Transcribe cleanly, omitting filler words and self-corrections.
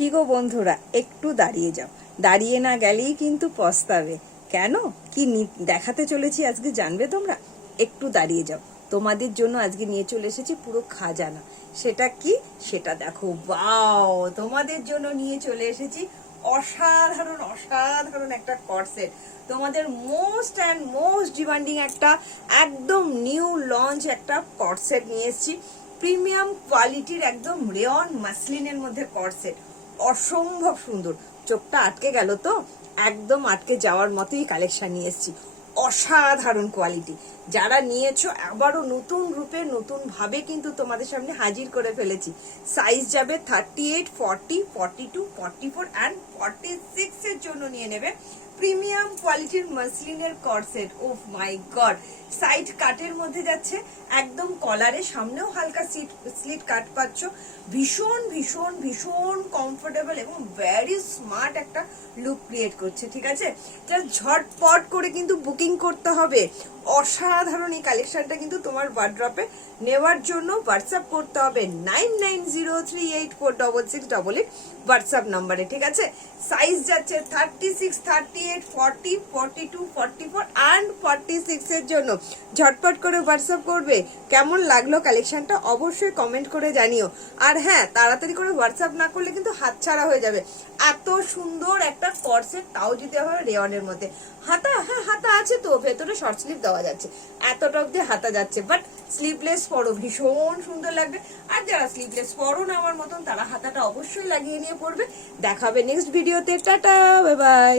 কি গো বন্ধুরা, একটু দাঁড়িয়ে যাও। দাঁড়িয়ে না গেলেই কিন্তু পস্তাবে। কেন, কি দেখাতে চলেছি আজকে জানবে তোমরা। একটু দাঁড়িয়ে যাও, তোমাদের জন্য আজকে নিয়ে চলে এসেছি পুরো খাজানা। সেটা কি, সেটা দেখো। ওয়াও, তোমাদের জন্য নিয়ে চলে এসেছি অসাধারণ অসাধারণ একটা কর্সেট। তোমাদের মোস্ট অ্যান্ড মোস্ট ডিমান্ডিং একটা একদম নিউ লঞ্চ একটা কর্সেট নিয়ে এসেছি। প্রিমিয়াম কোয়ালিটির একদম রেয়ন মাসলিনের মধ্যে কর্সেট, অসম্ভব সুন্দর। চোখটা আটকে গেল তো, একদম আটকে যাওয়ার মতোই কালেকশন নিয়ে এসেছি। অসাধারণ কোয়ালিটি। যারা নিয়েছো আবারও নতুন রূপে নতুন ভাবে কিন্তু তোমাদের সামনে হাজির করে ফেলেছি। সাইজ যাবে 38, 40, 42, 44 অ্যান্ড 46 এর জন্য নিয়ে নেবে। প্রিমিয়াম কোয়ালিটির মাসলিনের কর্সেট। ওহ মাই গড, সাইড কাটের মধ্যে যাচ্ছে, একদম কলারে সামনেও হালকা স্লিট কাট পাচ্ছ। ভীষণ ভীষণ ভীষণ কমফোর্টেবল এবং ভেরি স্মার্ট একটা লুক ক্রিয়েট করছে। ঠিক আছে, জাস্ট ঝটপট করে কিন্তু বুকিং করতে হবে। অসাধারণ এই কালেকশনটা কিন্তু তোমার ওয়ার্ড্রপে নেওয়ার জন্য হোয়াটসঅ্যাপ করতে হবে 9903846688 হোয়াটসঅ্যাপ নাম্বারে। ঠিক আছে, সাইজ যাচ্ছে 36, 38, 40, 42, 44 অ্যান্ড 46 এর জন্য। ঝটপট করে হোয়াটসঅ্যাপ করবে। কেমন লাগলো কালেকশনটা অবশ্যই কমেন্ট করে জানিও। আর হ্যাঁ, তাড়াতাড়ি করে হোয়াটসঅ্যাপ না করলে কিন্তু হাতছাড়া হয়ে যাবে। এত সুন্দর একটা কর্সেট, তাও যদি হবে রেয়নের মধ্যে। হাতা, হ্যাঁ হাতা আছে তো, ভেতরে শর্ট স্লিভ দেওয়া যাচ্ছে, এতটা অব্দি হাতা যাচ্ছে। বাট স্লিভলেস পরো, ভীষণ সুন্দর লাগবে। আর যারা স্লিভলেস পরো না আমার মতন, তারা হাতাটা অবশ্যই লাগিয়ে নিয়ে পড়বে। দেখাবে নেক্সট ভিডিওতে। Tata, bye bye.